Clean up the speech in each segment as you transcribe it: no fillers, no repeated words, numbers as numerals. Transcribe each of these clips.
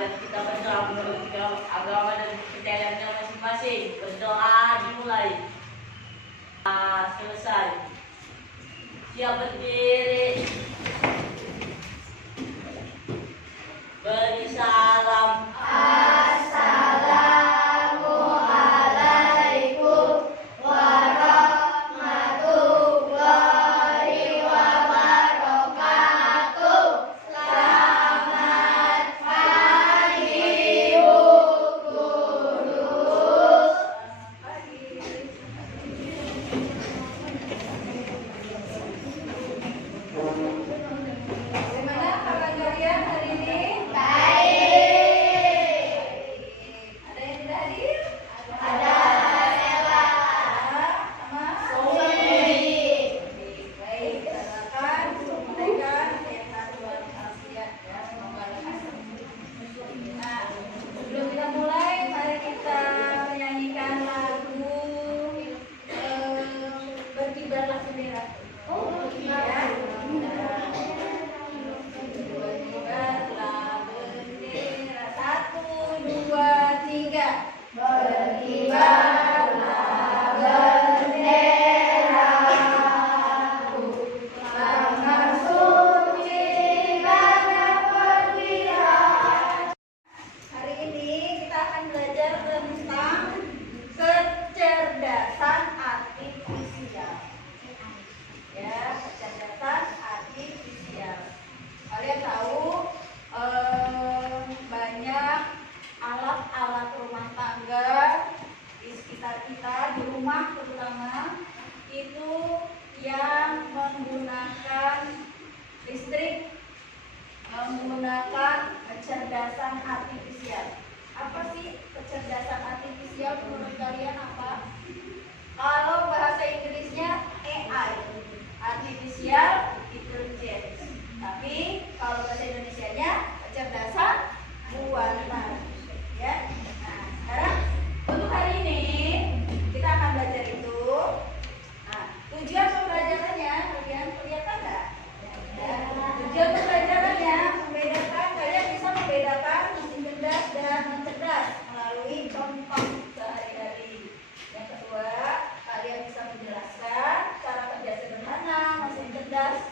dan kita berdoa menurut agama dan kepercayaannya masing-masing. Berdoa dimulai. Selesai. Siap berdiri. Beri salam. Assalamualaikum warahmatullahi wabarakatuh. Selamat pagi, Bu Guru. Bagaimana kabar kalian hari ini? Baik. Ada yang tidak hadir? Ada. Ella. Sama Sofi. Baik, silakan mereka yang satuan khasiat ya, semoga lekas. Nah, sebelum kita mulai, mari kita menyanyikan lagu Berkibarlah Bendera. Oh, iya. Berkibarlah bendera, 1, 2, 3. Berkibarlah benderaku, tanah suci tanah perwira. Hari ini kita akan belajar tentang kecerdasan artifisial. Ya, kecerdasan artifisial. Kalian tahu banyak alat-alat rumah tangga di sekitar kita, di rumah terutama, itu yang menggunakan listrik, menggunakan kecerdasan artifisial. Apa sih kecerdasan artifisial menurut kalian apa? Kalau bahasa Inggrisnya AI, artificial intelligence. Tapi kalau bahasa Indonesianya kecerdasan buatan. Ya. Nah, sekarang untuk hari ini kita akan belajar itu. Nah, tujuan pembelajarannya kalian kelihatan nggak? Ya. Tujuan pembelajarannya membedakan, kalian bisa membedakan mesin cerdas dan non-cerdas melalui contoh sehari-hari. Yang kedua, kalian bisa menjelaskan cara kerja sederhana mesin cerdas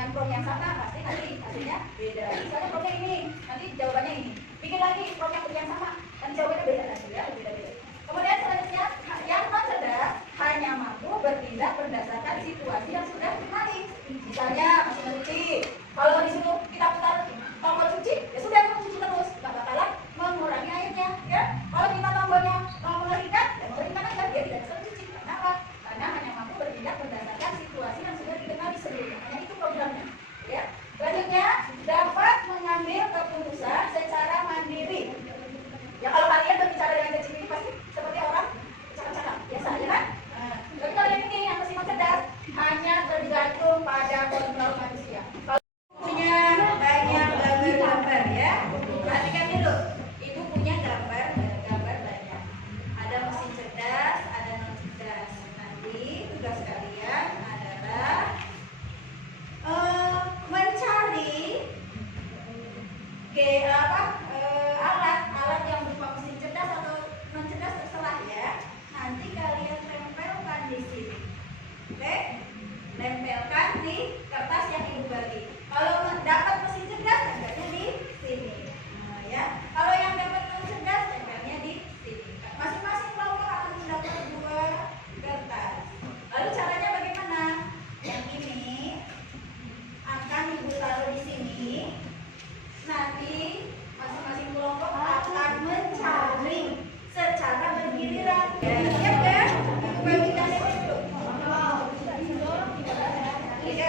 dengan prom yang sama, pasti nanti hasilnya beda. Misalnya promnya ini, nanti jawabannya ini. Bikin lagi prom yang sama, nanti jawabannya beda lagi ya, beda-beda. Kemudian selanjutnya, yang non cerdas hanya mampu bertindak berdasarkan situasi yang sudah dikenali. Misalnya mesin mencuci, kalau disuruh kita putar tombol cuci, ya sudah kita cuci terus, nggak bakalan mengurangi airnya. Ya, kalau kita tombolnya mengeringkan, ya mengeringkan aja, dia tidak bisa mencuci. Kenapa? Karena hanya mampu bertindak berdasarkan situasi yang sudah dikenali sebelumnya. Hanya itu programnya. Ya. Selanjutnya, dapat mengambil keputusan secara mandiri. Ya kalau kalian berbicara dengan ChatGPT pasti seperti orang cakap-cakap biasa aja kan? Nah, tapi kalau yang ini yang mesin cerdas hanya tergantung pada kontrol manusia. Kalau punya banyak gambar-gambar ya, perhatikan dulu. Ibu punya gambar banyak. Ada mesin cerdas, ada non cerdas. Nanti tugas kalian adalah mencari alat yang berupa mesin cerdas atau non cerdas terserah ya. Nanti kalian tempelkan di sini. Oke? Tempelkan di kertas yang ibu bagi. Kalau dapat mesin cerdas, tempelnya di sini. Nah, ya. Kalau yang dapat non cerdas, tempelnya di sini. Masing-masing kelompok akan mendapat 2 kertas. Lalu caranya bagaimana? Yang ini akan ibu taruh di sini. Nanti masing-masing kelompok akan mencari secara bergiliran. Siap ya? Ibu bagikan dulu. 3, 1, 2, 3.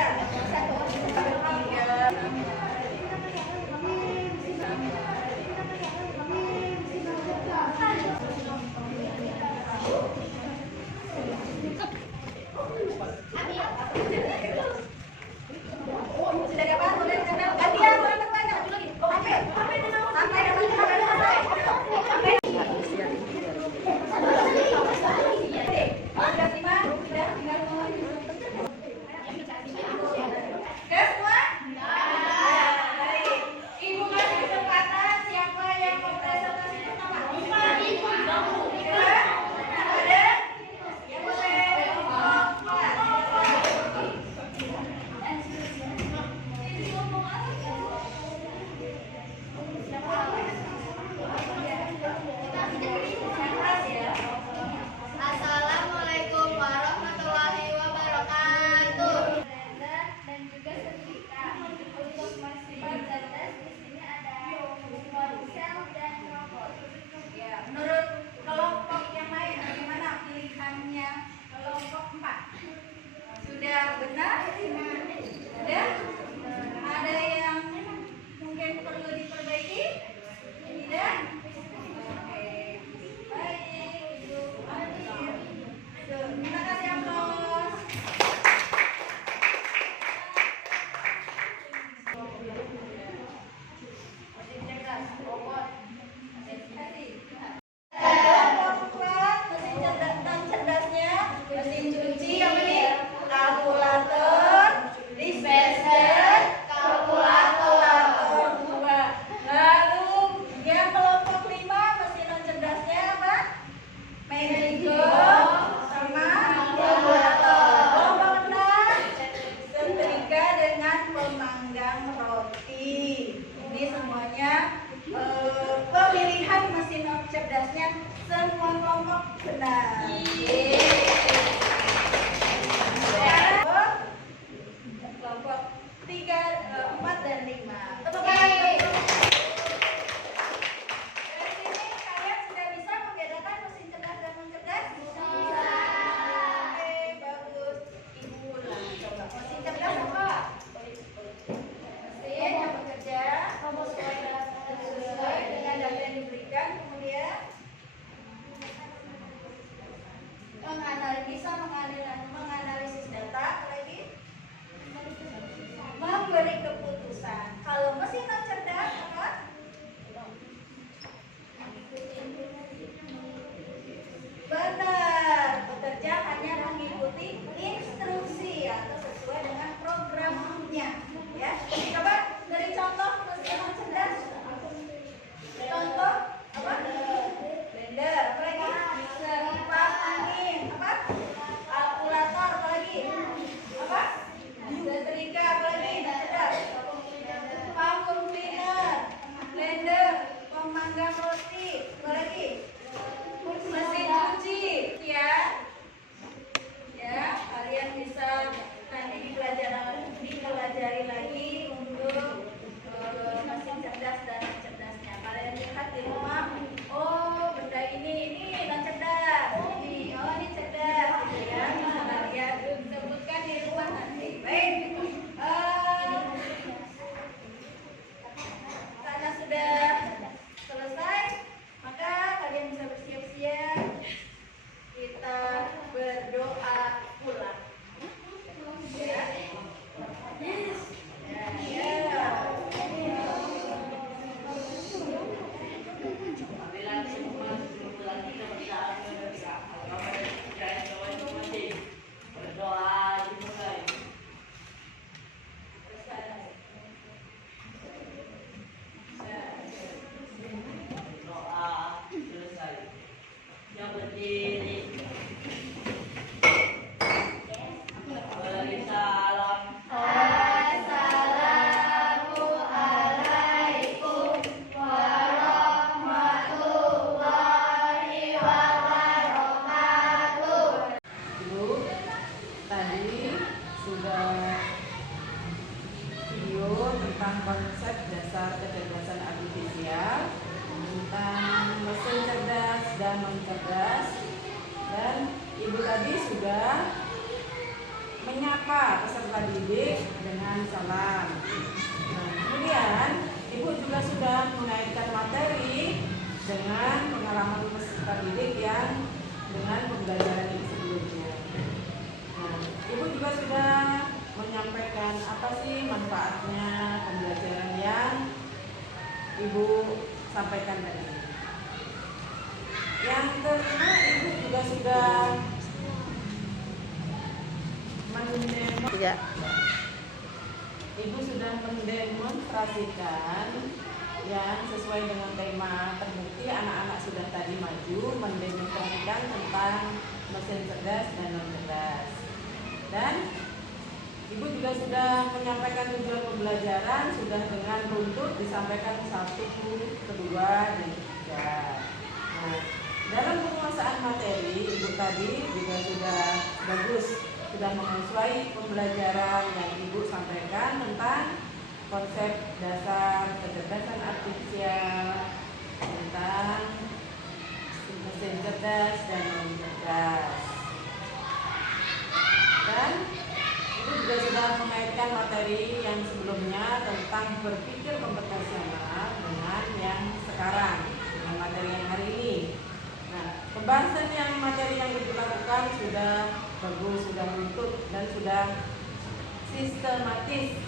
Sudah dapat? Gantian, boleh tambah lagi lagi. Sampai dapat sampai. Sudah semua? Baik. Ibu kasih kesempatan siapa yang mau presentasi pertama? Ada? Yang boleh. Assalamualaikum warahmatullahi wabarakatuh. Dan juga sertifikat untuk mesin cerdas di sini ada ponsel dan robot. Ya, menurut kelompok yang lain bagaimana pilihannya kelompok 4? Sudah benar? Sudah? Ada yang mungkin perlu diperbaiki? Tidak? Oke. Baik, Ibu Amir. Terima kasih aplaus. Mesin cerdas, robot. Mesin cerdas, non cerdasnya, mesin cuci apa nih? Kalkulator, dispenser, kalkulator 2. Lalu yang kelompok 5 mesin non cerdasnya apa? Medico sama kalkulator. Kelompok 6 setrika dengan pemanggang roti. didik dengan salam. Nah, kemudian Ibu juga sudah mengaitkan materi dengan pengalaman peserta didik yang dengan pembelajaran ini sebelumnya. Nah, Ibu juga sudah menyampaikan apa sih manfaatnya pembelajaran yang Ibu sampaikan tadi. Yang kedua, Ibu juga sudah Ibu sudah mendemonstrasikan yang sesuai dengan tema terbukti. Anak-anak sudah tadi maju mendemonstrasikan tentang mesin cerdas dan non cerdas. Dan Ibu juga sudah menyampaikan tujuan pembelajaran, sudah dengan runtut disampaikan 1, 2, dan 3. Nah, dalam penguasaan materi, Ibu tadi juga sudah bagus, sudah menguasai pembelajaran yang Ibu sampaikan tentang konsep dasar kecerdasan artifisial, tentang mesin cerdas dan non cerdas. Dan Ibu juga sudah mengaitkan materi yang sebelumnya tentang berpikir komputasional dengan yang sekarang, dengan materi yang hari ini. Nah, pembahasan yang materi yang Ibu lakukan sudah bagus, sudah runtut, dan sudah sistematis.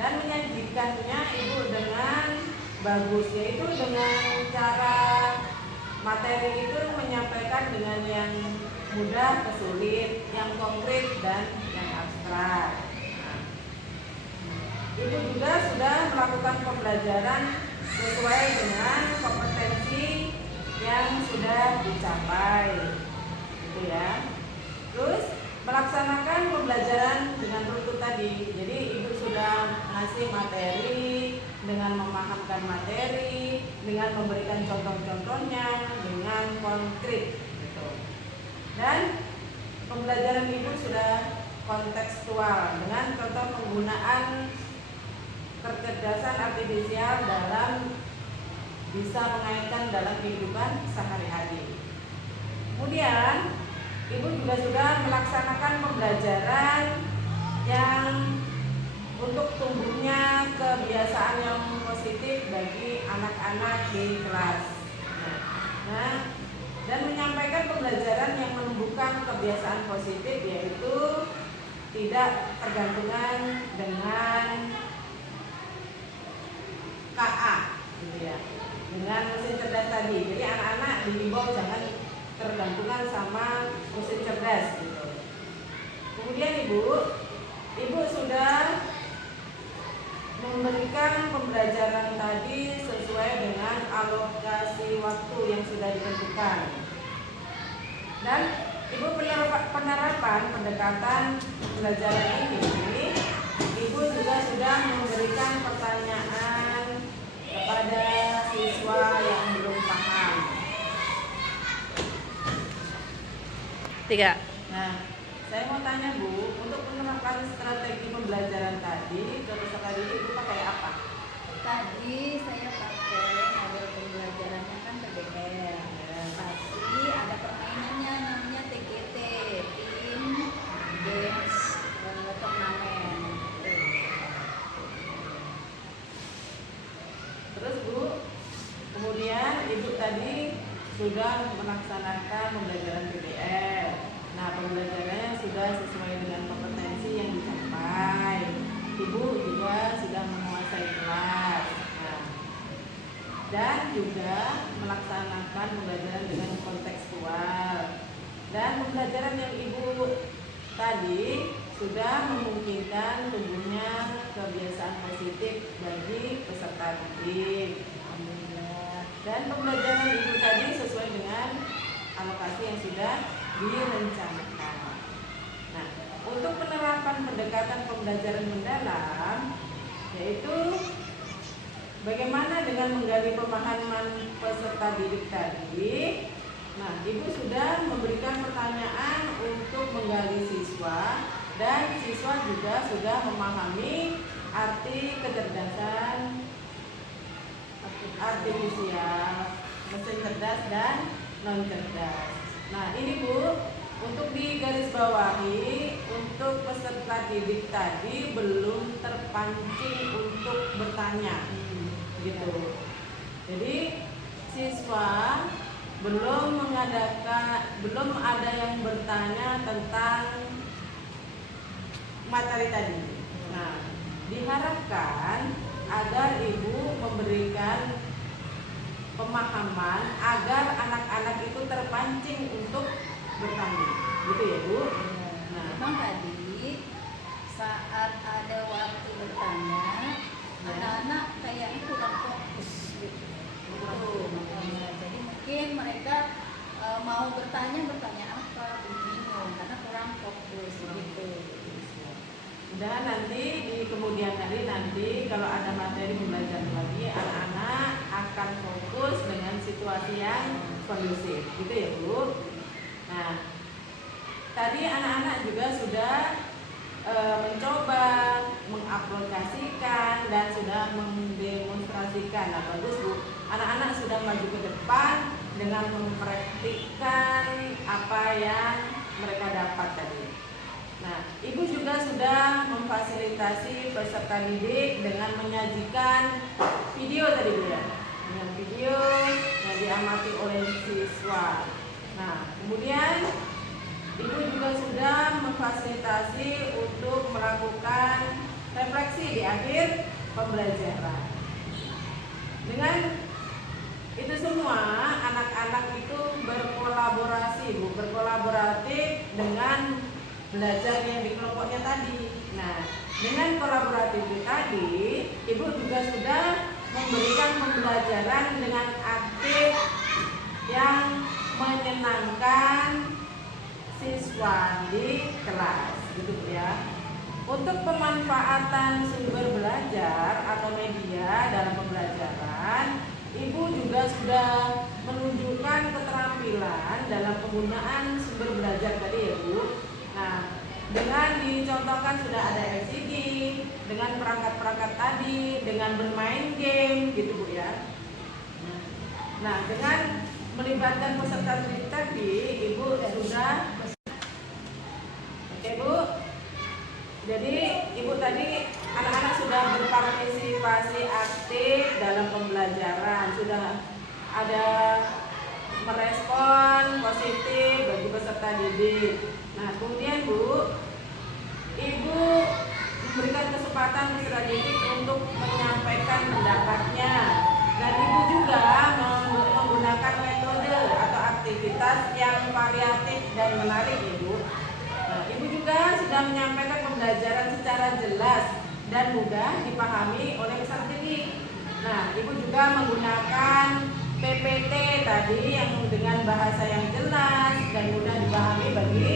Dan menyajikannya Ibu dengan bagus, yaitu dengan cara materi itu menyampaikan dengan yang mudah ke sulit, yang konkret dan yang abstrak. Nah, Ibu juga sudah melakukan pembelajaran sesuai dengan kompetensi yang sudah dicapai, gitu ya. Terus melaksanakan pembelajaran dengan runtut tadi. Jadi Ibu sudah ngasih materi dengan memahamkan materi, dengan memberikan contoh-contohnya dengan konkret, gitu. Dan pembelajaran Ibu sudah kontekstual dengan contoh penggunaan kecerdasan artifisial dalam bisa mengaitkan dalam kehidupan sehari-hari. Kemudian Ibu juga sudah melaksanakan pembelajaran yang untuk tumbuhnya kebiasaan yang positif bagi anak-anak di kelas. Nah, dan menyampaikan pembelajaran yang menumbuhkan kebiasaan positif, yaitu tidak tergantungan dengan KA, gitu ya, dengan mesin cerdas tadi. Jadi anak-anak dihimbau jangan tergantungan sama mesin cerdas, gitu. Kemudian Ibu sudah memberikan pembelajaran tadi sesuai dengan alokasi waktu yang sudah ditentukan. Dan Ibu penerapan pendekatan pembelajaran ini, Ibu juga sudah memberikan pertanyaan kepada siswa yang belum paham. 3. Nah, saya mau tanya Bu, untuk penerapan strategi pembelajaran tadi ke peserta didik Ibu pakai apa? Tadi saya pakai model pembelajarannya kan TBR. Pasti ada permainannya namanya TGT, Team Games Turnamen. Terus Bu, kemudian Ibu tadi sudah melaksanakan pembelajaran PBR. Nah, pembelajarannya sudah sesuai dengan kompetensi yang dicapai. Ibu juga sudah menguasai kelas. Nah, dan juga melaksanakan pembelajaran dengan kontekstual. Dan pembelajaran yang Ibu tadi sudah memungkinkan tumbuhnya kebiasaan positif bagi peserta didik. Dan pembelajaran Ibu tadi sesuai dengan alokasi yang sudah direncanakan. Nah, untuk penerapan pendekatan pembelajaran mendalam, yaitu bagaimana dengan menggali pemahaman peserta didik tadi. Nah, Ibu sudah memberikan pertanyaan untuk menggali siswa, dan siswa juga sudah memahami arti kecerdasan artifisial, mesin cerdas dan non cerdas. Nah, ini Bu, Untuk digarisbawahi, untuk peserta didik tadi belum terpancing untuk bertanya, gitu. Jadi siswa belum ada yang bertanya tentang materi tadi. Nah, diharapkan agar ibu memberikan pemahaman agar anak-anak itu terpancing untuk bertanya, gitu ya Bu. Nah, Memang tadi saat ada waktu bertanya, anak-anak kayaknya kurang fokus gitu. Makanya. Jadi mungkin mereka mau bertanya apa, bingung karena kurang fokus gitu. dan nanti di kemudian hari nanti kalau ada materi pembelajaran lagi, anak-anak akan fokus dengan situasi yang kondusif, gitu ya Bu. Nah, tadi anak-anak juga sudah mencoba mengaplikasikan dan sudah mendemonstrasikan. Nah, bagus Bu, anak-anak sudah maju ke depan dengan mempraktikkan apa yang mereka dapat tadi. Nah, ibu juga sudah memfasilitasi peserta didik dengan menyajikan video tadi Bu ya, dengan video yang diamati oleh siswa. Nah, kemudian ibu juga sudah memfasilitasi untuk melakukan refleksi di akhir pembelajaran. Dengan itu semua, anak-anak itu berkolaborasi Bu, berkolaboratif dengan belajar yang di kelompoknya tadi. Nah, dengan kolaboratif tadi, ibu juga sudah memberikan pembelajaran dengan aktif yang menyenangkan siswa di kelas, gitu ya. Untuk pemanfaatan sumber belajar atau media dalam pembelajaran, ibu juga sudah menunjukkan keterampilan dalam penggunaan sumber belajar tadi ya Bu. Nah, dengan dicontohkan sudah ada LCD, dengan perangkat-perangkat tadi, dengan bermain game, gitu Bu ya. Nah, dengan melibatkan peserta didik tadi, ibu sudah. Oke Bu. Jadi ibu tadi anak-anak sudah berpartisipasi aktif dalam pembelajaran, sudah ada merespon positif bagi peserta didik. Nah, kemudian Bu, ibu memberikan kesempatan peserta didik untuk menyampaikan pendapatnya, dan ibu juga menggunakan metode atau aktivitas yang variatif dan menarik Ibu. Nah, ibu juga sudah menyampaikan pembelajaran secara jelas dan mudah dipahami oleh peserta didik. Nah, ibu juga menggunakan PPT tadi yang dengan bahasa yang jelas dan mudah dipahami bagi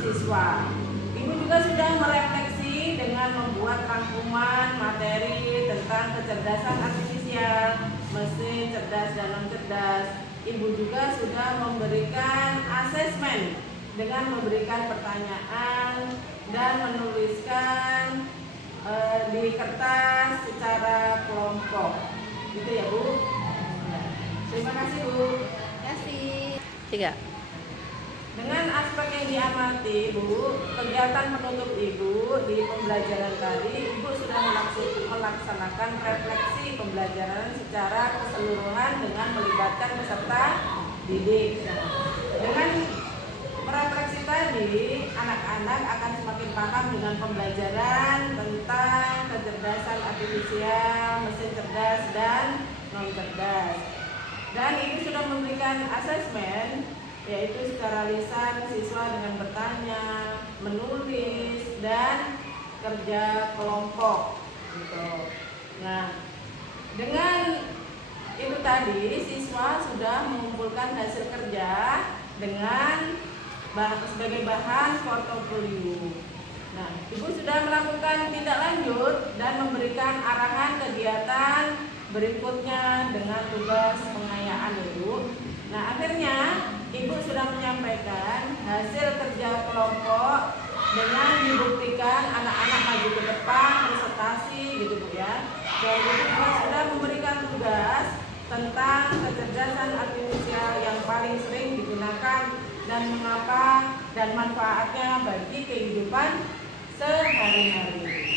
siswa. Ibu juga sudah merefleksi dengan membuat rangkuman materi tentang kecerdasan artifisial, mesin cerdas dan non cerdas. Ibu juga sudah memberikan asesmen dengan memberikan pertanyaan dan menuliskan di kertas secara kelompok. Gitu ya Bu. Terima kasih Bu. Terima kasih. 3. Dengan aspek yang diamati Bu, kegiatan penutup Ibu di pembelajaran tadi, Ibu sudah melaksanakan refleksi pembelajaran secara keseluruhan dengan melibatkan peserta didik. Dengan merefleksi tadi, anak-anak akan semakin paham dengan pembelajaran tentang kecerdasan artifisial, mesin cerdas dan non cerdas. Dan ibu sudah memberikan asesmen, yaitu secara lisan siswa dengan bertanya, menulis, dan kerja kelompok. Gitu. Nah, dengan itu tadi siswa sudah mengumpulkan hasil kerja dengan sebagai bahan portofolio. Nah, ibu sudah melakukan tindak lanjut dan memberikan arahan kegiatan berikutnya dengan tugas pengayaan Ibu. Nah, akhirnya Ibu sudah menyampaikan hasil kerja kelompok dengan dibuktikan anak-anak maju ke depan, presentasi gitu Bu ya. Dan Ibu juga sudah memberikan tugas tentang kecerdasan artifisial yang paling sering digunakan dan mengapa dan manfaatnya bagi kehidupan sehari-hari.